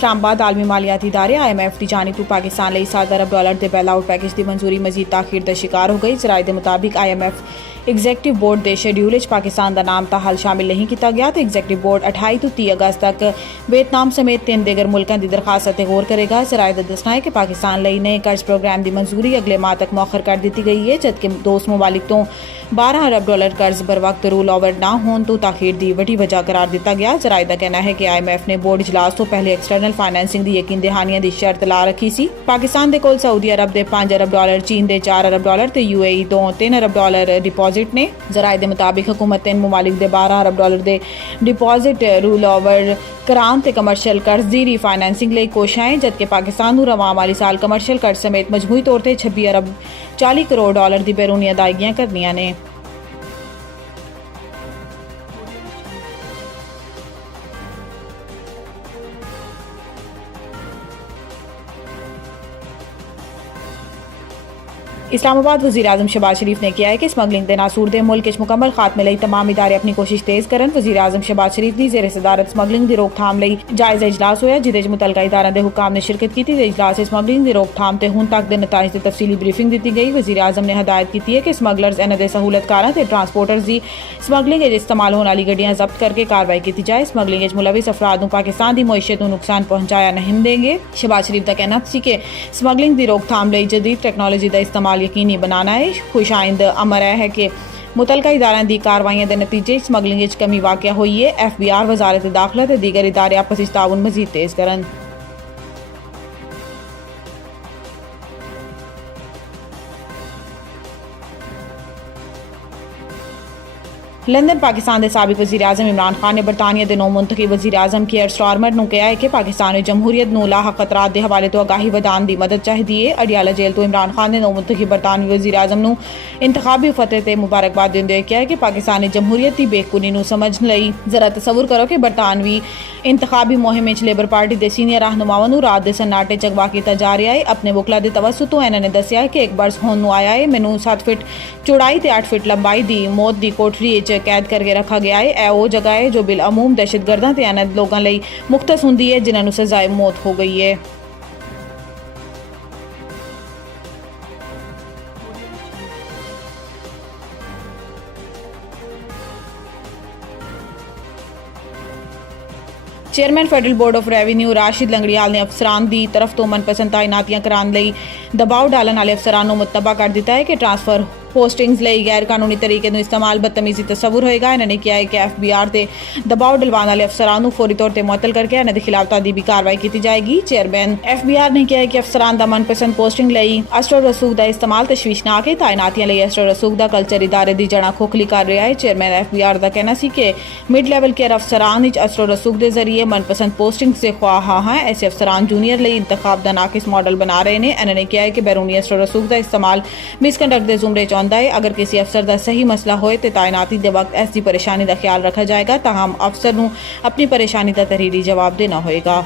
इस्लामाबाद आलमी मालियाती इदारे IMF की जानिब तो पाकिस्तान ਲਈ $7 अरब ਦੇ बैल आउट पैकेज की मंजूरी मजीद ताखीर का शिकार हो गई। जराए के मुताबिक IMF एग्जैक्टिव बोर्ड के शेड्यूल पाकिस्तान का नाम ताहाल शामिल नहीं किया गया तो एग्जैक्टिव बोर्ड 28 तो 30 अगस्त तक वियतनाम समेत 3 दीगर मुल्कों की दरखास्त पर गौर करेगा। जराए का दसना है कि पाकिस्तान ਲਈ नए कर्ज प्रोग्राम की मंजूरी अगले माह तक मौखर कर दी गई है, जबकि दोस्त ममालिक तो $12 अरब कर्ज बर वक्त रूल ओवर ना होने तो ताखीर की वड्डी वजह करार दिता गया। जराए का कहना है कि IMF ने बोर्ड इजलास तो पहले एक्सटर्नल फाइनेंसिंग की यकीन दहानियां की शर्त ला रखी सी। पाकिस्तान के कोल सऊदी अरब के $5 अरब, चीन के $4 अरब तो UAE तो $3 अरब डिपॉजिट ने। जराए के मुताबिक हुकूमत इन ममालिक के $12 अरब के डिपॉजिट रूल ओवर करान ते कमर्शियल कर्ज की रीफाइनेंसिंग ਲਈ कोशिश है, जबकि पाकिस्तान को रवां माली साल कमर्शियल कर्ज समेत मजमूई तौर पर $26 अरब 40 करोड़ की बैरूनी अदायगियां करनियां ने। इस्लामाबाद वज़ीर आज़म शहबाज शरीफ ने किया है कि स्मगलिंग के नासूर दे मुल्क मुकम्मल खात्मे ਲਈ तमाम इदारे अपनी कोशिश तेज़ करन। वज़ीर आज़म शहबाज शरीफ की ज़ेर सदारत स्मगलिंग की रोकथाम ਲਈ जायज़ा इजलास होया, जिहदे मुतलका इदारों के हुकाम ने शिरकत की। इजलास स्मगलिंग की रोकथाम ते हुण तक के नताइज की तफसीली ब्रीफिंग दी गई। वज़ीर आज़म ने हदायत की है कि स्मगलर्स इन्हां दे सहूलतकारां ते ट्रांसपोर्टर्स की स्मगलिंग इस्तेमाल होने वाली गड्डियां जब्त करके कार्रवाई की जाए। स्मगलिंग मुलविस अफराद को पाकिस्तान की मुईशत को नुकसान पहुंचाया नहीं देंगे। शहबाज शरीफ का कहना है कि स्मगलिंग की रोकथाम ਲਈ जदीद टैक्नोलॉजी का इस्तेमाल यकीनी बनाना है। खुश आइंद अमर है कि मुतलका इदारों की कार्रवाइयों के नतीजे स्मगलिंग कमी वाक़या हुई है। FBR वजारत दाखिला ते दीगर इदारे आपस में ताउन मजीद तेज़ करन। लंदन पाकिस्तान के साबिक वज़ीर आज़म इमरान खान ने बरतानिया के नौ मुंतखब वज़ीर आज़म कीयर स्टारमर को कहा है कि पाकिस्तान में जमहूरीत को लाहक खतरात के हवाले तो आगाही वधान की मदद चाहिए है। अडियाला जेल तो इमरान खान ने नौ मुंतखब बरतानवी वज़ीर आज़म को इंतखाबी फतेह से मुबारकबाद देंदे हुए कहा है कि पाकिस्तान ने जमहूरीत की बेकूनी को समझने लई जरा तसव्वुर करो कि बरतानवी इंतखाबी मुहिम लेबर पार्टी के सीनियर रहनुमावां को रात के सन्नाटे च अगवा किया जा रहा है। अपने वकला के तवसत तो इन्होंने दसिया है कि एक बरस होने आया है, मैनू 7 फीट चौड़ाई ते 8 फीट लंबाई की मौत की कोठरी कैद करके रखा गया है। यह वो जगह है जो बिलअमूम दहशतगर्दां ते अनाथ लोगों लिए मुख्तस हुंदी है, जिन्होंने सजाए मौत हो गई है। Chairman federal board of revenue Rashid Langrial ने अफसरान की तरफ तो मनपसंद तैनातियां कराने ਲਈ दबाव डालने वाले अफसरान को मुतबा कर दिता है कि ट्रांसफर पोस्टिंग्स ਲਈ गैर कानूनी तरीके इस्तेमाल बदतमीजी तस्वुर होएगा। इन्होंने किया है कि FBR से दबाव डलवाने वाले अफसरान को फौरी तौर पर मुअत्तल करके इन्हों के खिलाफ तादीबी कार्रवाई की जाएगी। चेयरमैन FBR ने किया है कि अफसरान का मनपसंद पोस्टिंग ਲਈ असर रसूख का इस्तेमाल तशवीशनाक है। तैनातियां ਲਈ असर रसूख का कल्चर इदारे की जड़ा खोखली कर रहा है। चेयरमैन FBR का कहना है कि मिड लैवल केयर अफसरान असर रसूख के जरिए मनपसंद पोस्टिंग से ख्वाह हैं। ऐसे अफसरान जूनियर ਲਈ इंतखाब का नाकिस मॉडल बना रहे हैं। इन्होंने किया है कि बैरूनी असर रसूख का इस्तेमाल मिसकंडक्ट के जुमरे च आंदा है। अगर किसी अफसर का सही मसला होए तो तैनाती के वक्त ऐसी परेशानी का ख्याल रखा जाएगा, ताहम अफसर को अपनी परेशानी का तहरीरी जवाब देना होगा।